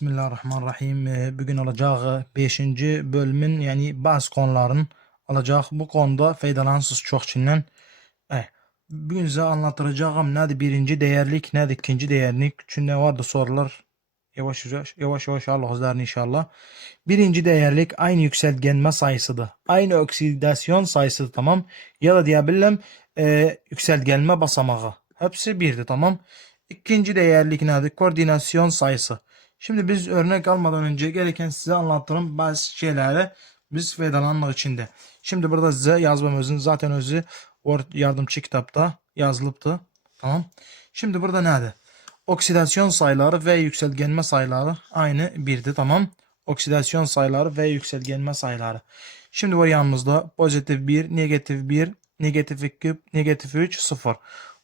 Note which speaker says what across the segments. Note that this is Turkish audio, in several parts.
Speaker 1: Bismillahirrahmanirrahim. Ee, Bugün olacağı 5. bölümün yani bazı konuların olacak. Bu konuda faydalansız çok çinden. Eh, bugün size anlatacağım nedir birinci değerlik nedir ikinci değerlik. Çünkü vardı sorular. Yavaş yavaş yavaş yavaş al hızlarını inşallah. Birinci değerlik aynı yükseltgenme sayısıdır. Aynı oksidasyon sayısıdır tamam. Ya da diyebilirim e, yükseltgenme basamağı. Hepsi birdi tamam. İkinci değerlik nedir? Koordinasyon sayısı. Şimdi biz örnek almadan önce gereken size anlattığım bazı şeyleri biz faydalanmak için de. Şimdi burada size yazmam özün zaten özü yardımcı kitapta yazılıptı. Tamam. Şimdi burada nedir? Oksidasyon sayıları ve yükselgenme sayıları aynı birdi tamam. Oksidasyon sayıları ve yükselgenme sayıları. Şimdi var yanımızda pozitif 1, negatif 1, negatif 2, negatif 3, 0.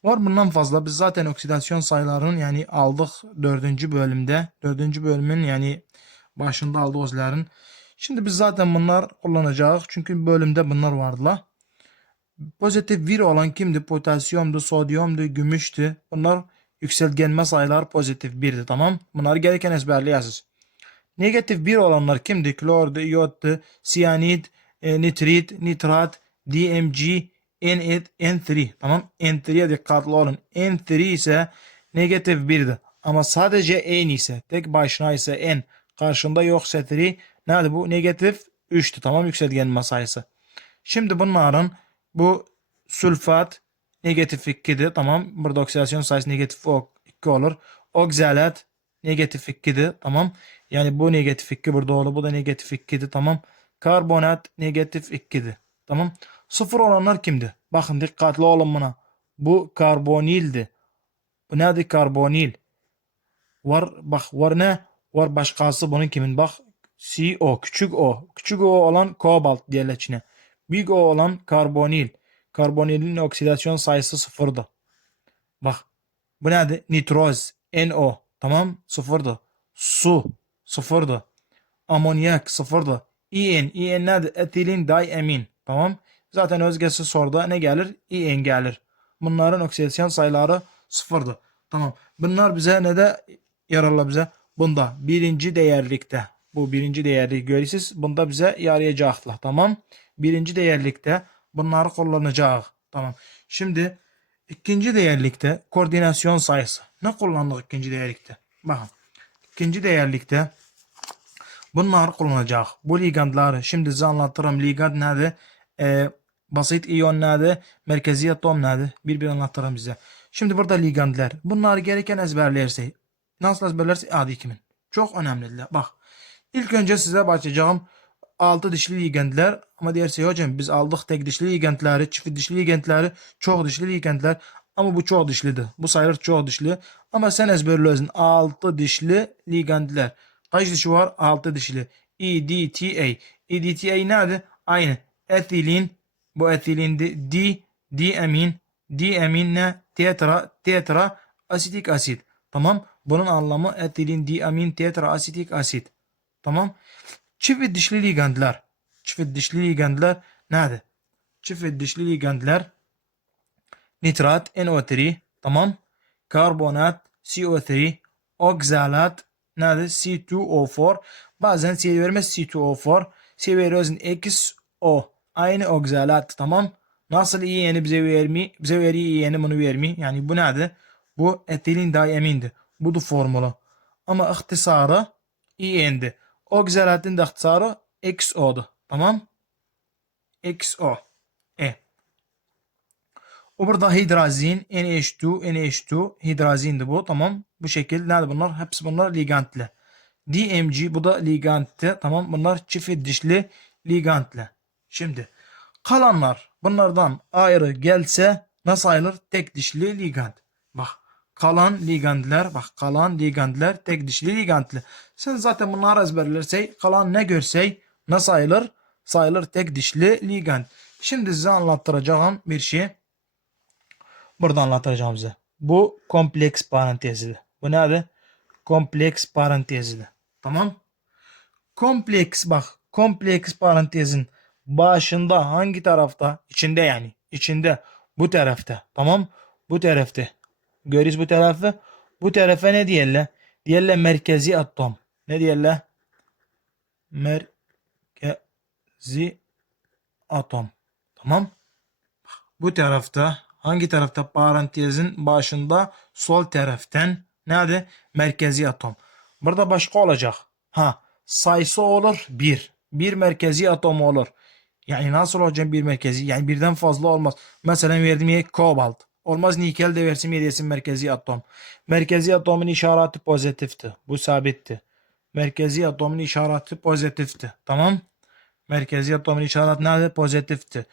Speaker 1: Var bundan fazla biz zaten oksidasyon sayılarının yani aldık dördüncü bölümde. Dördüncü bölümün yani başında aldık özlerin. Şimdi biz zaten bunlar kullanacağız. Çünkü bölümde bunlar vardılar. Pozitif bir olan kimdi? Potasyumdu, sodyumdu, gümüştü. Bunlar yükselgenme sayılar pozitif birdi tamam. Bunları gereken ezberleyesiz. Negatif bir olanlar kimdi? Klordu, iyottu, siyanid, e, nitrit, nitrat, DMG, N8, N3 tamam. N3'ye dikkatli olun. N3 ise negatif 1'dir. Ama sadece N ise tek başına ise N karşında yoksa 3 nerede bu? Negatif 3'tü tamam yükseltgenme sayısı. Şimdi bunların bu sülfat negatif 2'dir tamam. Burada oksidasyon sayısı negatif 2 olur. Oksalat negatif 2'dir tamam. Yani bu negatif 2 burada olur. Bu da negatif 2'dir tamam. Karbonat negatif 2'dir. Tamam. Sıfır olanlar kimdi? Bakın dikkatli olun buna. Bu karbonildi. Bu nedir karbonil? Var bak var ne? Var başkası bunun kimin? Bak CO küçük O. Küçük O olan kobalt diğer içine. Büyük O olan karbonil. Karbonilin oksidasyon sayısı sıfırdı. Bak bu nedir? Nitroz. NO. Tamam sıfırdı. Su sıfırdı. Amonyak sıfırdı. EN. EN nedir? Etilin diamin. Tamam. Zaten özgesi soruda ne gelir? İn gelir. Bunların oksidasyon sayıları sıfırdır. Tamam. Bunlar bize ne de yararlı bize? Bunda birinci değerlikte. Bu birinci değerlik görüyorsunuz. Bunda bize yarayacaklar. Tamam. Birinci değerlikte bunları kullanacağız. Tamam. Şimdi ikinci değerlikte koordinasyon sayısı. Ne kullandık ikinci değerlikte? Bakın. İkinci değerlikte bunları kullanacak. Bu ligandları şimdi size anlatırım. Ligand nedir? Ee, basit iyon nedir? Merkezi atom nedir? Bir bir anlatırım bize. Şimdi burada ligandlar. Bunları gereken ezberlerse. Nasıl ezberlerse adi 2000. Çok önemliler. Bak. İlk önce size başlayacağım. Altı dişli ligandlar. Ama derse hocam biz aldık tek dişli ligandları, çift dişli ligandları, çok dişli ligandlar. Ama bu çok dişlidir. Bu sayılır çok dişli. Ama sen ezberliyorsun. Altı dişli ligandlar. Kaç dişi var? Altı dişli. EDTA. EDTA nedir? Aynı. Etilin bu etilin di, di amin, di amin ne? Tetra, tetra asitik asit. Tamam. Bunun anlamı etilin di amin tetra asitik asit. Tamam. Çift dişli ligandlar. Çift dişli ligandlar nerede? Çift dişli ligandlar nitrat NO3 tamam. Karbonat CO3 oksalat nerede? C2O4 bazen C vermez C2O4 C veriyoruz XO aynı oksalat tamam. Nasıl iyi yeni bize vermi, bize veri iyi yeni bunu vermi. Yani bu nedir? Bu etilin diamindi. Bu da formulu. Ama ihtisarı EN'di. Oksalatın da ihtisarı XO'du. Tamam? XO. E. O burada hidrazin, NH2, NH2 hidrazindi bu. Tamam. Bu şekilde nerede bunlar? Hepsi bunlar ligantlı. DMG bu da ligantlı. Tamam. Bunlar çift dişli ligantlı. Şimdi kalanlar bunlardan ayrı gelse nasıl ayrılır? Tek dişli ligand. Bak kalan ligandlar bak kalan ligandlar tek dişli ligandlı. Sen zaten bunları ezberlerse kalan ne görsey nasıl ayrılır? Sayılır tek dişli ligand. Şimdi size anlattıracağım bir şey. Burada anlatacağım size. Bu kompleks parentezidir. Bu ne adı? Kompleks parentezidir. Tamam. Kompleks bak. Kompleks parantezin başında hangi tarafta? İçinde yani. İçinde bu tarafta. Tamam. Bu tarafta. Görüyoruz bu tarafı. Bu tarafa ne diyelim? Diyelim merkezi atom. ne diyorlar? Merkezi atom. Tamam. Bu tarafta hangi tarafta parantezin başında sol taraftan nerede? Merkezi atom. Burada başka olacak. Ha sayısı olur 1. Bir merkezi atom olur. Yani nasıl olacak bir merkezi? Yani birden fazla olmaz. Mesela verdim ya kobalt. Olmaz nikel de versin yedesin merkezi atom. Merkezi atomun işareti pozitifti. Bu sabitti. Merkezi atomun işareti pozitifti. Tamam. Merkezi atomun işareti nerede? Pozitifti.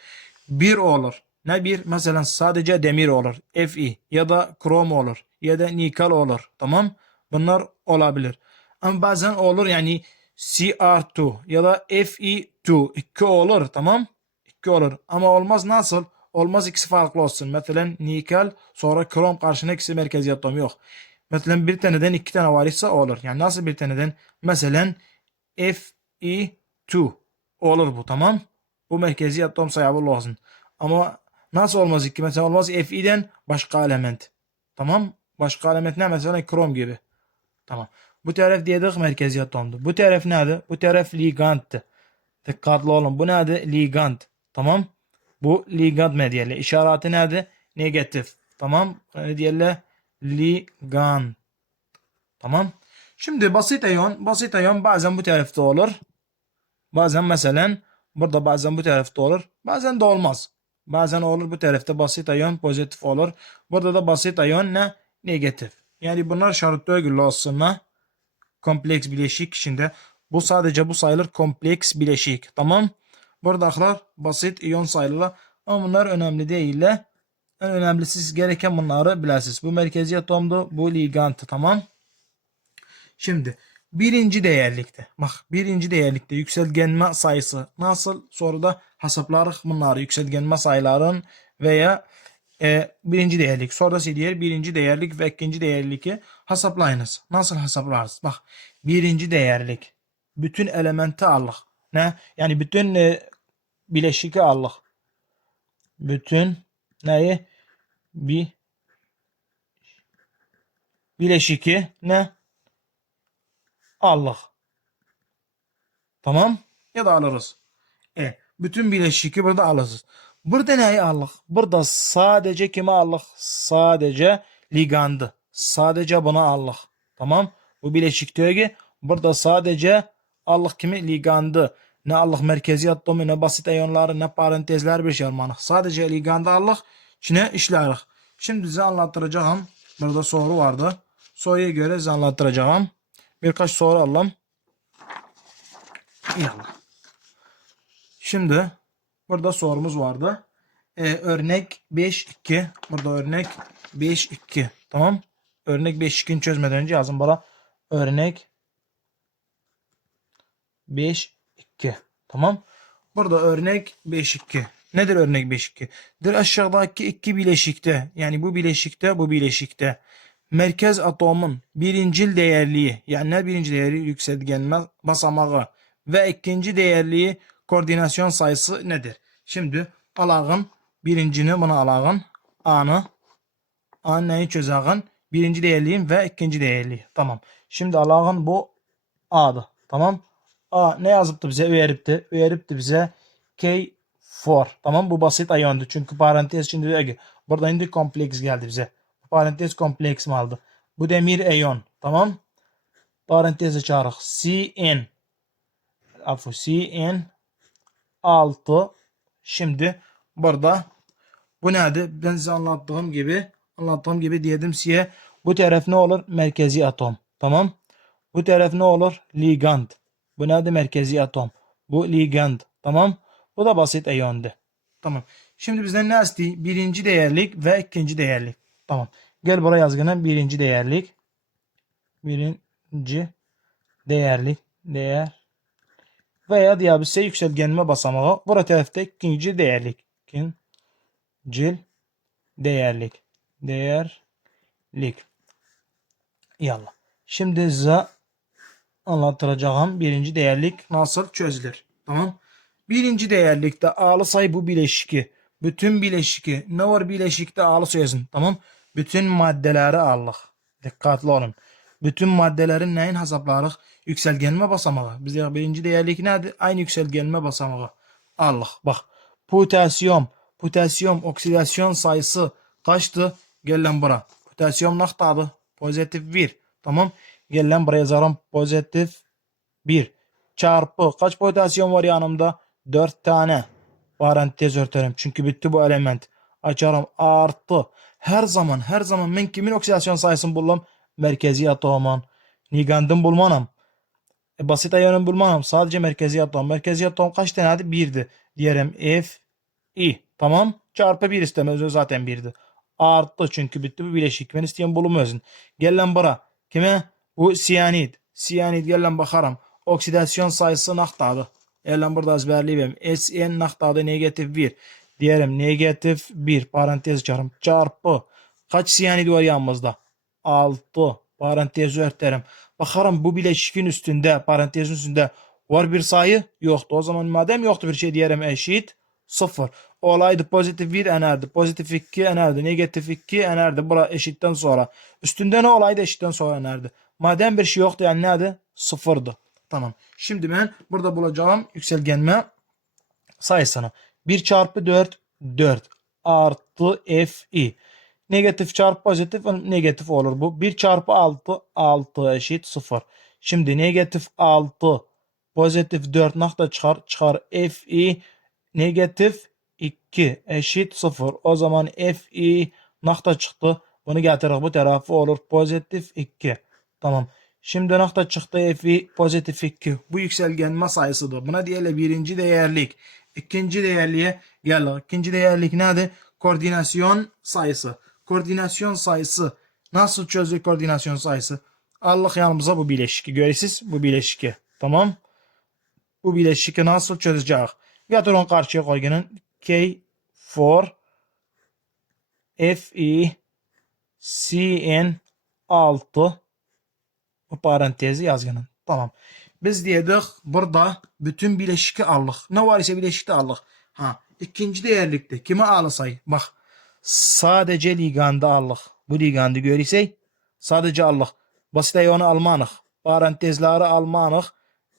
Speaker 1: Bir olur. Ne bir? Mesela sadece demir olur. Fe ya da krom olur. Ya da nikel olur. Tamam. Bunlar olabilir. Ama bazen olur yani Cr2 ya da Fe2 2 olur. Tamam. 2 olur. Ama olmaz nasıl? Olmaz ikisi farklı olsun. Mesela nikel sonra krom karşına ikisi merkezi atom yok. Mesela bir taneden iki tane var ise olur. Yani nasıl bir taneden? Mesela Fe2 olur bu tamam. Bu merkezi atom sayabı lazım. Ama nasıl olmaz iki? Mesela olmaz Fe'den başka element. Tamam. Başka element ne? Mesela krom gibi. Tamam. Bu taraf dedik merkezi atomdu. Bu taraf nedir? Bu taraf ligandtı. Dikkatli olun. Bu nedir? Ligand. Tamam. Bu ligand medyali. İşareti nedir? Negatif. Tamam. Ne diyorlar? Ligand. Tamam. Şimdi basit iyon. Basit iyon bazen bu tarafta olur. Bazen mesela burada bazen bu tarafta olur. Bazen de olmaz. Bazen olur bu tarafta basit iyon pozitif olur. Burada da basit iyon ne? Negatif. Yani bunlar şartlara göre aslında kompleks bileşik içinde. Bu sadece bu sayılır kompleks bileşik. Tamam. Buradakiler basit iyon sayılır. Ama bunlar önemli değiller. En önemlisi siz gereken bunları biləsiniz. Bu merkezi atomdu. Bu ligantı. Tamam. Şimdi birinci değerlikte. Bak birinci değerlikte yükselgenme sayısı nasıl? Sonra da hesaplarıq bunları yükselgenme sayıların veya e, birinci değerlik. Sonra da diğer birinci değerlik ve ikinci değerliki hesaplayınız. Nasıl hesaplarız? Bak birinci değerlik. Bütün elementi aldık. Ne? Yani bütün e, bileşiki aldık. Bütün neyi? Bir bileşiki ne? aldık. Tamam? Ya da alırız. E, bütün bileşiki burada alırız. Burada neyi aldık? Burada sadece kimi aldık? Sadece ligandı. Sadece bunu aldık. Tamam? Bu bileşik diyor ki burada sadece aldık kimi? Ligandı. Ne aldık merkezi atomu, ne basit iyonları, ne parantezler bir şey almadık. Sadece ligandı aldık. İçine işlerik. Şimdi size anlattıracağım. Burada soru vardı. Soruya göre size anlattıracağım. Birkaç soru alalım. Yallah. Şimdi burada sorumuz vardı. Ee, örnek 5-2. Burada örnek 5-2. Tamam. Örnek 5-2'ni çözmeden önce yazın bana. Örnek 5-2. Tamam. Burada örnek 5-2. Nedir örnek 5-2? Dir aşağıdaki iki bileşikte yani bu bileşikte bu bileşikte merkez atomun birincil değerliği yani ne birinci değerliği yükseltgenme basamağı ve ikinci değerliği koordinasyon sayısı nedir? Şimdi alağın birincini buna alağın A'nı A neyi çözağın? Birinci değerliğin ve ikinci değerliği. Tamam. Şimdi alağın bu A'dı. Tamam. A ne yazıptı bize? Öğeripti. Öğeripti bize K4. Tamam bu basit ayondu. Çünkü parantez şimdi diyor ki burada indi kompleks geldi bize. Parantez kompleks mi aldı? Bu demir iyon. Tamam. Parantezi çağırıq. CN. Afu CN 6. Şimdi burada bu nedir? Ben size anlattığım gibi anlattığım gibi dedim size bu taraf ne olur? Merkezi atom. Tamam. Bu taraf ne olur? Ligand. Bu nedir? Merkezi atom. Bu ligand. Tamam. Bu da basit iyondu. Tamam. Şimdi bizden ne istiyor? Birinci değerlik ve ikinci değerlik. Tamam. Gel buraya yazgına birinci değerlik. Birinci değerlik. Değer. Veya diyebilse yükselgenme basamağı. Burada tarafta ikinci değerlik. İkinci değerlik. Değerlik. Yallah. Şimdi size anlatacağım birinci değerlik nasıl çözülür. Tamam. Birinci değerlikte A'lı sayı bu bileşiki. Bütün bileşiki. Ne var bileşikte A'lı sayısın. Tamam. Bütün maddeleri aldık. Dikkatli olun. bütün maddelerin neyin hesaplarıq? Yükselgenme basamağı. Biz ya birinci değerlik nedir? Aynı yükselgenme basamağı. Allah bak. Potasyum. Potasyum oksidasyon sayısı kaçtı? Gel lan bura. Potasyum naktadı? Pozitif 1. Tamam. Gel lan yazarım. Pozitif 1. Çarpı. Kaç potasyum var yanımda? 4 tane. Parantez örterim. Çünkü bitti bu element. Açarım. Artı. Her zaman her zaman ben kimin oksidasyon sayısını buldum? Merkezi atomun. Ligandın bulmanım. E, basit ayarını bulmanım. Sadece merkezi atom. Merkezi atom kaç taneydi? Birdi. Diyelim F I. Tamam. Çarpı 1 istemez. O zaten 1'di. Arttı çünkü bitti bu bileşik. Ben isteyen bulunma özün. Gel lan bura. Kime? Bu siyanid. Siyanid gel lan bakarım. Oksidasyon sayısı naktadı. Gel lan burada ezberleyeyim. Sn naktadı negatif 1. Diyelim negatif 1. Parantez açarım. Çarpı. Kaç siyanid var yanımızda? 6. Parantezi örterim. Bakarım bu bileşikin üstünde, parantezin üstünde var bir sayı yoktu. O zaman madem yoktu bir şey diyelim eşit 0. Olaydı pozitif 1 enerdi. Pozitif 2 enerdi. Negatif 2 enerdi. Bura eşitten sonra. Üstünde ne olaydı eşitten sonra enerdi. Madem bir şey yoktu yani nerede? Sıfırdı. Tamam. Şimdi ben burada bulacağım yükselgenme sayısını. 1 çarpı 4 4 artı fi. Negatif çarpı pozitif negatif olur bu. 1 çarpı 6 6 eşit 0. Şimdi negatif 6 pozitif 4 nokta çıkar çıkar fi negatif 2 eşit 0. O zaman fi nokta çıktı. Bunu getirdik bu tarafı olur pozitif 2. Tamam. Şimdi nokta çıktı fi pozitif 2. Bu yükselgenme sayısıdır. Buna diyelim birinci değerlik. İkinci değerliğe gel. İkinci değerlik nedir? Koordinasyon sayısı. Koordinasyon sayısı. Nasıl çözülür koordinasyon sayısı? Allah yanımıza bu bileşiki. Görüyorsunuz bu bileşiki. Tamam. Bu bileşiki nasıl çözeceğiz? Getir onu karşıya koygunun. K for F E C N 6 bu parantezi yazgının. Tamam. Biz dedik burada bütün bileşiki aldık. Ne var ise bileşikte aldık. Ha, ikinci değerlikte kime alısay? Bak sadece liganda aldık. Bu ligandı görürsek sadece aldık. Basit ayonu almanıq. Parantezleri almanıq.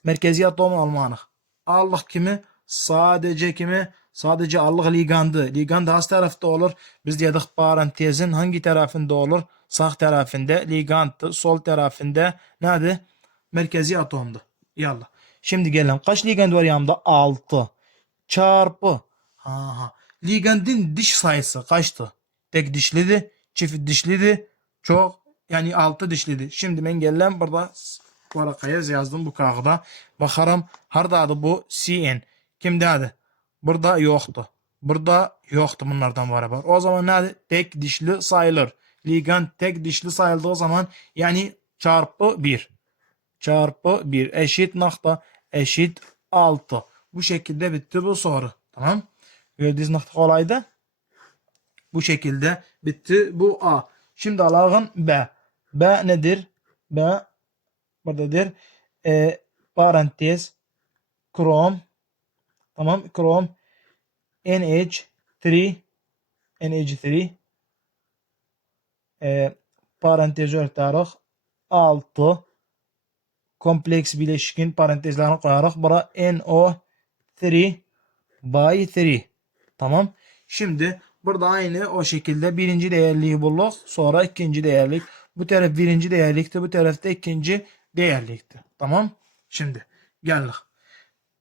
Speaker 1: Merkezi atomu almanıq. Aldık kimi? Sadece kimi? Sadece aldık ligandı. Ligand has tarafta olur. Biz dedik parantezin hangi tarafında olur? Sağ tarafında liganddı. Sol tarafında nerede? Merkezi atomdu. Yallah. Şimdi gelelim. Kaç ligand var yanımda? 6. Çarpı. Ha, ha. Ligandın diş sayısı kaçtı? Tek dişliydi. Çift dişliydi. Çok yani 6 dişliydi. Şimdi ben gelen burada varakaya yazdım bu kağıda. Bakarım hardadı bu CN. Kimdadı? Burada yoktu. Burada yoktu bunlardan var. O zaman nerede? Tek dişli sayılır. Ligand tek dişli sayıldığı zaman yani çarpı 1 çarpı 1 eşit nokta eşit 6. Bu şekilde bitti bu soru. Tamam. Gördüğünüz nokta kolaydı. Bu şekilde bitti bu A. Şimdi alağın B. B nedir? B buradadır. E, parantez krom tamam krom NH3 NH3 e, parantez örtərək 6 kompleks bileşikin parantezlerini koyarak bura NO3 by 3 tamam. Şimdi burada aynı o şekilde birinci değerliği bulduk sonra ikinci değerlik bu taraf birinci değerlikti bu tarafta ikinci değerlikti tamam. Şimdi geldik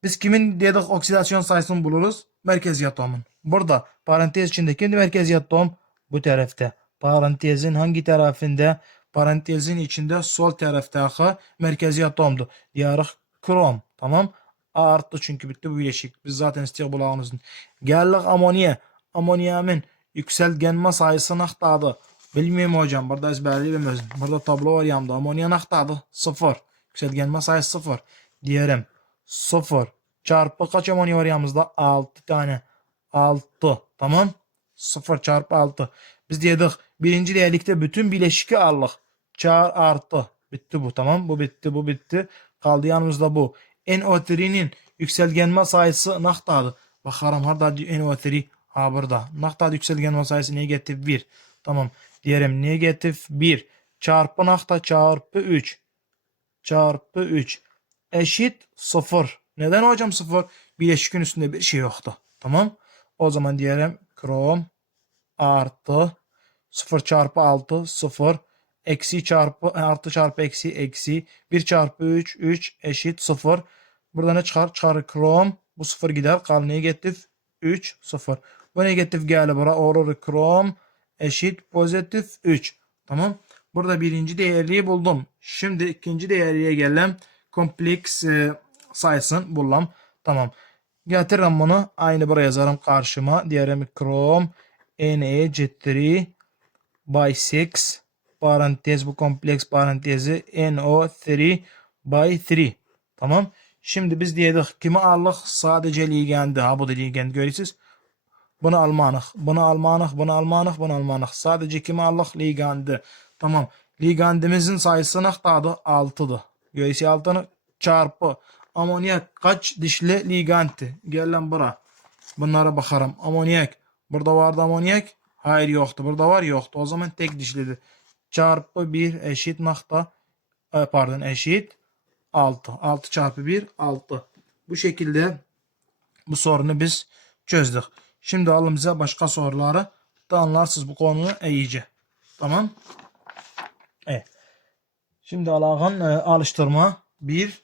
Speaker 1: biz kimin dedik oksidasyon sayısını buluruz merkezi atomun burada parantez içindeki merkezi atom bu tarafta parantezin hangi tarafında parantezin içinde sol taraftaki merkezi atomdu. Diyarıq krom. Tamam. A arttı çünkü bitti bu bileşik. Biz zaten istiyor bulağınızın. Geldik amoniye. Amoniyemin yükselgenme sayısı naktadı. Bilmiyorum hocam. Burada ezberleyeyim özüm. Burada tablo var yanımda. Amoniye naktadı. Sıfır. Yükselgenme sayısı sıfır. Diyelim. Sıfır. Çarpı kaç amoniye var yanımızda? 6 tane. 6. Tamam. 0 çarpı 6. Biz dedik birinci değerlikte bütün bileşiki aldık. Çağır artı. Bitti bu tamam. Bu bitti bu bitti. Kaldı yanımızda bu. NO3'nin yükselgenme sayısı naktadı. Bakarım harda NO3 ha burada. Naktadı yükselgenme sayısı negatif 1. Tamam. Diyelim negatif 1 çarpı nokta çarpı 3 çarpı 3 eşit 0. Neden hocam 0? Bileşikin üstünde bir şey yoktu. Tamam. O zaman diyelim krom artı 0 çarpı 6 0 eksi çarpı artı çarpı eksi eksi 1 çarpı 3 3 eşit 0. Burada ne çıkar? Çıkar krom. Bu 0 gider. Kal negatif 3 0. Bu negatif geldi bura. Olur krom eşit pozitif 3. Tamam. Burada birinci değerliği buldum. Şimdi ikinci değerliğe gelelim. Kompleks e, sayısın buldum. Tamam. Getiririm bunu. Aynı buraya yazarım karşıma. Diyelim krom n eşittir by 6 parantez bu kompleks parantezi NO3 by 3. Tamam. Şimdi biz dedik kimi aldık? Sadece ligendi. Ha bu da ligend görüyorsunuz. Bunu almanıq, bunu almanıq, bunu almanıq, bunu almanıq. Sadece kimi aldık? Ligendi. Tamam. Ligandimizin sayısı naqdadı? 6'dır. Görüyorsunuz 6'nı çarpı. Amonyak kaç dişli liganti? Gel lan bura. Bunlara bakarım. Amonyak. Burada vardı amonyak. Hayır yoktu. Burada var yoktu. O zaman tek dişlidir. Çarpı 1 eşit nokta. Pardon eşit 6. 6 çarpı 1 6. Bu şekilde bu sorunu biz çözdük. Şimdi alın bize başka soruları da anlarsınız bu konuyu iyice. Tamam. Evet. Şimdi alağın e, alıştırma 1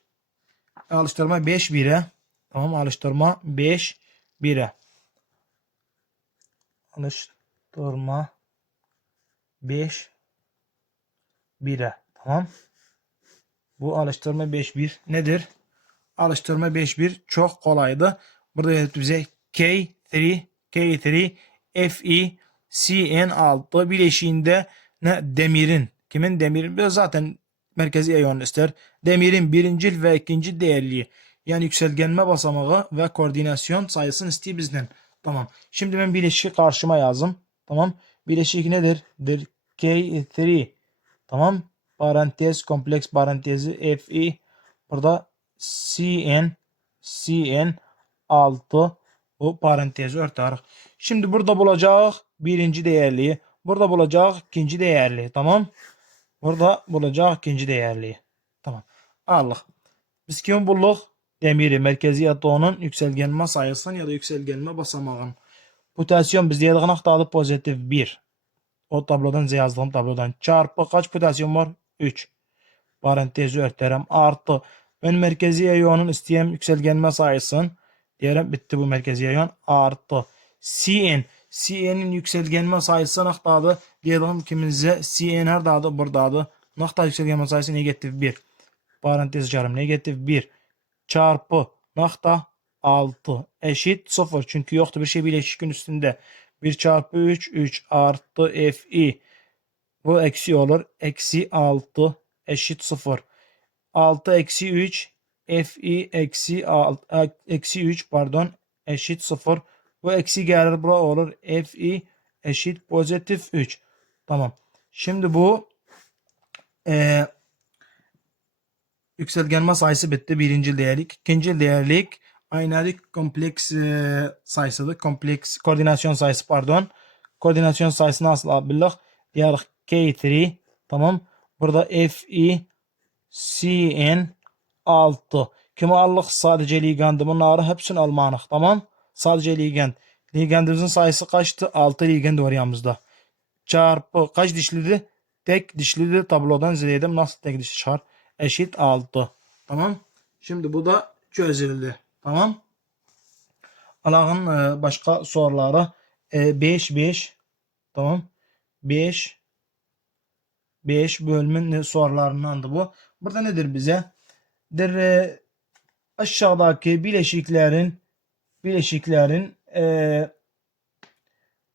Speaker 1: alıştırma 5 1'e tamam alıştırma 5 1'e alıştırma 5 1'e tamam. Bu alıştırma 5-1 nedir? Alıştırma 5-1 çok kolaydı. Burada bize K3 K3 Fe CN6 bileşiğinde ne demirin kimin demirin zaten merkezi iyon ister. Demirin birincil ve ikinci değerliği yani yükselgenme basamağı ve koordinasyon sayısını istiyor bizden. Tamam. Şimdi ben bileşiği karşıma yazdım. Tamam. Bileşik nedir? Der K3 Tamam. Parantez kompleks parantezi Fe burada Cn Cn 6 bu parantezi örter. Şimdi burada bulacak birinci değerliği. Burada bulacak ikinci değerliği. Tamam. Burada bulacak ikinci değerliği. Tamam. Allah. Biz kimi bulduk? Demiri merkezi atonun yükselgenme sayısını ya da yükselgenme basamağın. Potasyum biz dediğin noktada pozitif 1. O tablodan yazdığım tablodan çarpı kaç potasyum var? 3. Parantezi örterim. Artı. Ben merkezi iyonun isteyem yükselgenme sayısın. Diyelim bitti bu merkezi iyon. Artı. Cn. Cn'in yükselgenme sayısı noktadı. Diyelim kimizce Cn nerede? Buradadı. Nokta yükselgenme sayısı negatif 1. Parantez çarpım negatif 1. Çarpı nokta 6 eşit 0. Çünkü yoktu bir şey bileşikin üstünde. 1 çarpı 3 3 artı fi. Bu eksi olur. Eksi 6 eşit 0. 6 eksi 3 fi eksi 6 eksi 3 pardon eşit 0. Bu eksi gelir bura olur. fi eşit pozitif 3. Tamam. Şimdi bu e, yükselgenme sayısı bitti. Birinci değerlik. İkinci değerlik aynalık kompleks e, sayısıdır. Kompleks koordinasyon sayısı pardon. Koordinasyon sayısı nasıl alabilir? Diğer K3 tamam. Burada Fi Cn 6. Kimi aldık sadece ligandı. Bunları hepsini almanıq. Tamam. Sadece ligand. Ligandımızın sayısı kaçtı? 6 ligand var yanımızda. Çarpı kaç dişlidir? Tek dişlidir. Tablodan zileydim. Nasıl tek dişli çıkar? Eşit 6. Tamam. Şimdi bu da çözüldü. Tamam. Alağın e, başka soruları 5 e, 5 tamam 5 5 bölümün sorularındandı bu. Burada nedir bize? Der e, aşağıdaki bileşiklerin bileşiklerin e,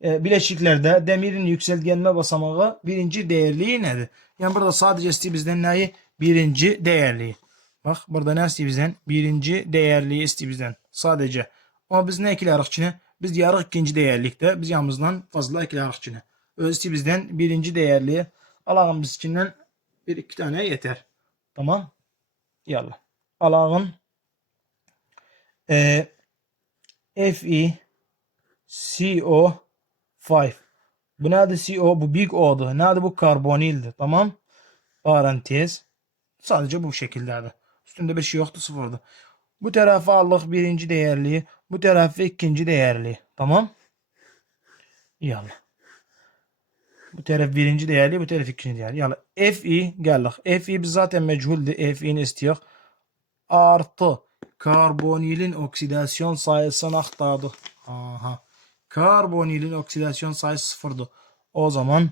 Speaker 1: e, bileşiklerde demirin yükselgenme basamağı birinci değerliği nedir? Yani burada sadece istiyor bizden neyi? Birinci değerliği. Bak burada ne istiyor bizden? Birinci değerliği istiyor bizden. Sadece. Ama biz ne ekliyoruz içine? Biz yarıq ikinci değerlikte. Biz yanımızdan fazla ekliyoruz içine. Öz istiyor bizden birinci değerliği. Alalım biz içinden bir iki tane yeter. Tamam. Yallah. Alalım. Eee FeCO5. Bu nerede CO? Bu büyük O'du. Nerede bu? Karbonildi. Tamam. Parantez. Sadece bu şekillerde. Üstünde bir şey yoktu sıfırdı. Bu tarafı Allah birinci değerli. Bu tarafı ikinci değerli. Tamam. Yallah. Bu taraf birinci değerli. Bu taraf ikinci değerli. Yallah. Fi geldik. Fi biz zaten meçhuldi. Fi'nin istiyok. Artı karbonilin oksidasyon sayısını aktardı. Aha. Karbonilin oksidasyon sayısı sıfırdı. O zaman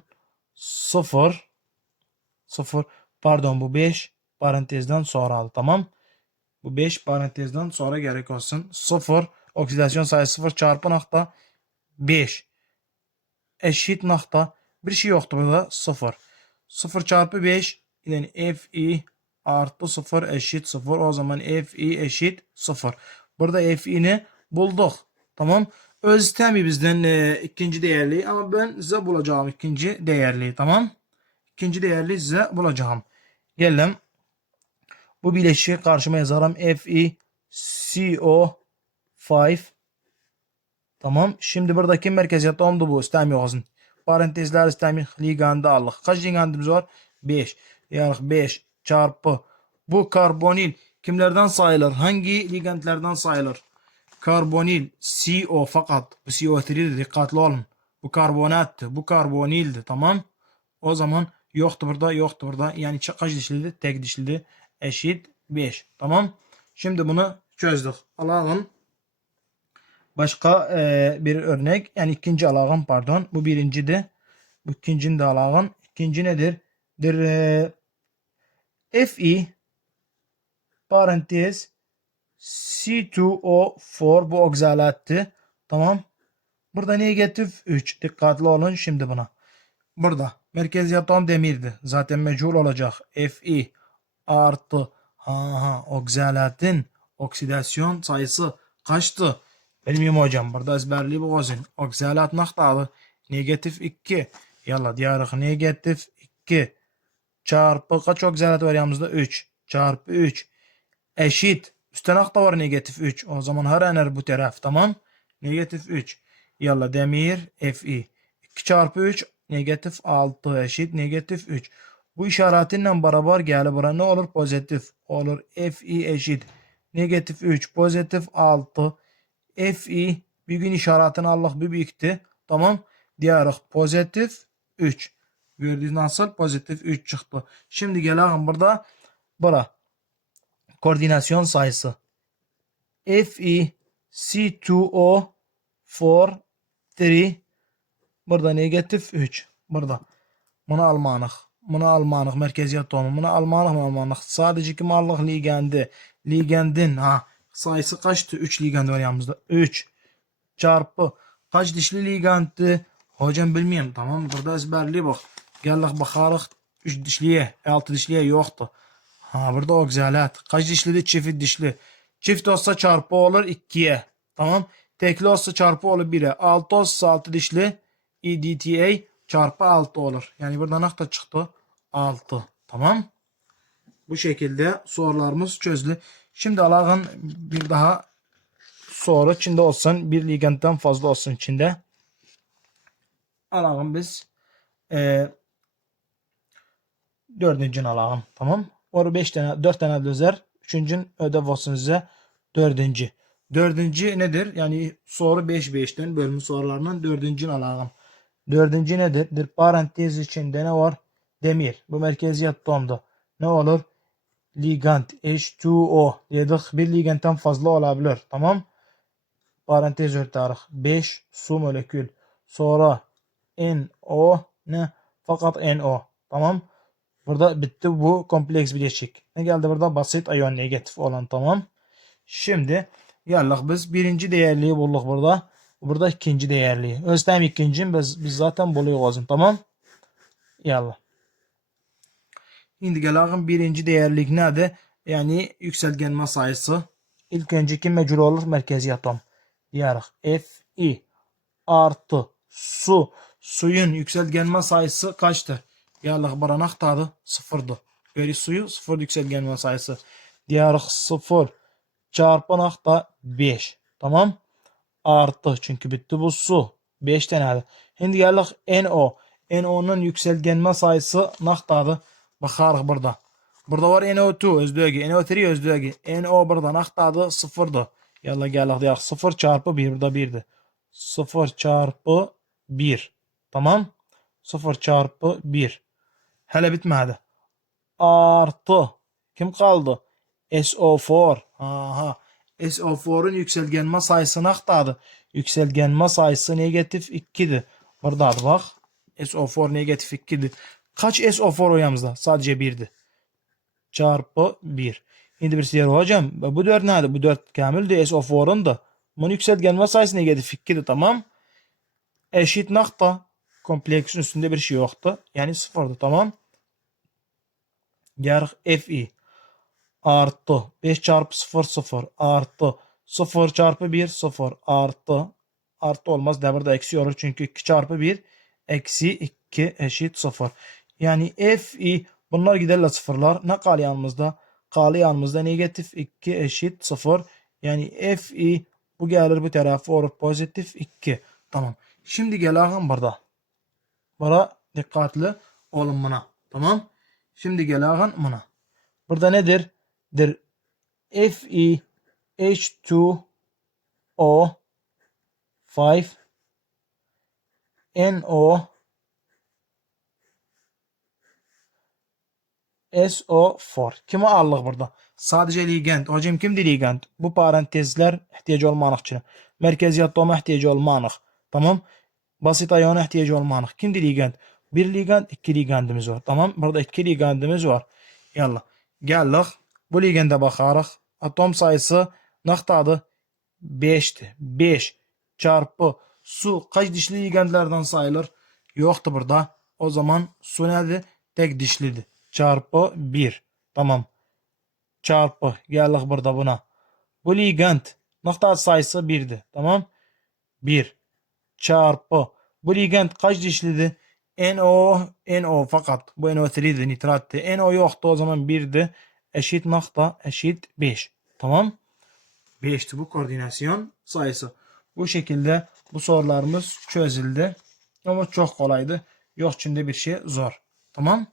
Speaker 1: sıfır sıfır pardon bu 5 parantezden sonra aldı. Tamam. Bu 5 parantezden sonra gerek olsun. 0 oksidasyon sayısı 0 çarpı nokta 5 eşit nokta bir şey yoktu burada 0. 0 çarpı 5 yani fi artı 0 eşit 0. O zaman fi eşit 0. Burada fi'ni bulduk. Tamam. Öz istemi bizden e, ikinci değerli ama ben size bulacağım ikinci değerli. Tamam. İkinci değerli size bulacağım. Geldim. Bu bileşiği karşıma yazarım. FeCO5 Tamam. Şimdi buradaki merkeziyet oldu bu. İstemi olsun. Parantezler istemi ligandı aldık. Kaç ligandımız var? 5. Yani 5 çarpı bu karbonil kimlerden sayılır? Hangi ligandlerden sayılır? Karbonil CO fakat bu CO3'dir dikkatli olun. Bu karbonattı. Bu karbonildi. Tamam. O zaman yoktu burada yoktu burada. Yani kaç dişliydi? Tek dişliydi. Eşit 5. Tamam. Şimdi bunu çözdük. Alalım. Başka e, bir örnek. Yani ikinci alağım pardon. Bu birincidi. Bu ikincinin de alağım. İkinci nedir? Der, e, Fi parantez C2O4 bu oksalattı. Tamam. Burada negatif 3. Dikkatli olun şimdi buna. Burada merkezi atom demirdi. Zaten mecbur olacak. Fi artı ha, oksalatın oksidasyon sayısı kaçtı? Bilmiyorum hocam. Burada ezberli bu olsun. Oksalat naktalı. Negatif 2. Yalla diyarık negatif 2 çarpı kaç oksalat var yanımızda? 3 çarpı 3 eşit. Üstte nokta var negatif 3. O zaman her ener bu taraf tamam. Negatif 3. Yalla demir Fi. 2 çarpı 3 negatif 6 eşit negatif 3. Bu işaretinle beraber gelip bura ne olur? Pozitif olur. Fi eşit. Negatif 3 pozitif 6 Fi bir gün işaretini Allah bir büyüktü. Tamam. Diğer pozitif 3. Gördüğünüz nasıl? Pozitif 3 çıktı. Şimdi gelelim burada. Bura. Koordinasyon sayısı. Fe C2O 4 3 Burada negatif 3. Burada. Bunu almanıq. Bunu almanıq. Merkeziyet tomu. Bunu almanıq mı almanıq? Sadece kim alıq ligendi. Ligendin ha sayısı kaçtı? 3 ligand var yanımızda. 3 çarpı kaç dişli ligandtı? Hocam bilmiyorum. Tamam burada ezberli bak. Geldik bakarıq 3 dişliye, 6 dişliye yoktu. Ha burada oksalat. Kaç dişlidir? Çift dişli. Çift olsa çarpı olur 2'ye. Tamam. Tekli olsa çarpı olur 1'e. 6 olsa 6 dişli EDTA çarpı 6 olur. Yani burada nokta çıktı? 6. Tamam. Bu şekilde sorularımız çözülü. Şimdi alağın bir daha soru içinde olsun. Bir liganddan fazla olsun içinde. Alağın biz e, dördüncünü alağım. Tamam. Oru 5 tane 4 tane dözer. Üçüncün ödev olsun size. Dördüncü. Dördüncü nedir? Yani soru 5 5'ten bölüm sorularının dördüncünü alağım. Dördüncü nedir? Bir parantez içinde ne var? Demir. Bu merkeziyet tomdu. Ne olur? Ligand H2O dedik. Bir ligandtan fazla olabilir. Tamam. Parantez örtarıq. 5 su molekül. Sonra NO ne? Fakat NO. Tamam. Burada bitti bu kompleks bileşik. Ne geldi burada? Basit ayon negatif olan tamam. Şimdi geldik biz birinci değerliyi bulduk burada. Burada ikinci değerliyi. Özlem ikinci biz, biz zaten buluyoruz tamam. Yallah. Şimdi gelelim birinci değerlik nedir? Yani yükselgenme sayısı. İlk önceki mecbur olur merkezi atom. Diyarıq Fi artı su. Suyun yükselgenme sayısı kaçtır? Yallah baranak tadı sıfırdı. Veri suyu sıfır yükselgenme sayısı. Diyarıq sıfır çarpı nokta 5. Tamam. Artı çünkü bitti bu su. 5 tane. Şimdi geldik NO. NO'nun yükselgenme sayısı noktadı. Bakarıq burada. Burada var NO2 özdögi, NO3 özdögi. NO buradan aktadı sıfırdı. Yalla gəliq deyək 0 çarpı 1 burada 1'dir. 0 çarpı 1. Tamam. 0 çarpı 1. Hələ bitmədi. Artı. Kim kaldı? SO4. Aha. SO4'un yükselgenme sayısını aktadı. Yükselgenme sayısı negatif 2'dir. Buradadır bak. SO4 negatif 2'dir. Kaç SO4 oyamızda? Sadece 1'dir. Çarpı 1. Şimdi bir siyer hocam. Bu 4 nedir? Bu 4 kamildir. SO4'un da. Bunun yükselgenme sayısı negatif 2'dir. Tamam. Eşit nokta. Kompleksin üstünde bir şey yoktu. Yani sıfırdı. Tamam. Yarıq FI artı 5 çarpı 0 0 artı 0 çarpı 1 0 artı artı olmaz burada eksi olur çünkü 2 çarpı 1 eksi 2 eşit 0. Yani FI bunlar giderler sıfırlar. Ne kalıyor yanımızda? Kalıyor yanımızda negatif 2 eşit 0. Yani FI bu gelir bu tarafı olur pozitif 2. Tamam. Şimdi gelelim burada. Bura dikkatli olun buna. Tamam. Şimdi gelelim buna. Burada nedir? Der Fe H2O 5 NO SO4. Kimi alıq burada? Sadece ligand. Hocam kimdir ligand? Bu parantezler ihtiyaç olmanıq için. Merkezi atoma ihtiyaç olmanıq. Tamam. Basit ayona ihtiyaç olmanıq. Kimdir ligand? Bir ligand, iki ligandımız var. Tamam. Burada iki ligandımız var. Yallah. Geldik. Bu liganda bakarıq. Atom sayısı naqtadır? 5'ti. 5 çarpı su kaç dişli ligandlardan sayılır? Yoktu burada. O zaman su nedir? Tek dişlidir. Çarpı 1. Tamam. Çarpı. Geldik burada buna. Bu ligand nokta sayısı 1'dir. Tamam. 1 çarpı. Bu ligand kaç dişlidir? NO, NO fakat bu NO3'dir nitrattı. NO yoktu o zaman 1'di. Eşit nokta eşit 5. Tamam. 5'ti bu koordinasyon sayısı. Bu şekilde bu sorularımız çözüldü. Ama çok kolaydı. Yok içinde bir şey zor. Tamam.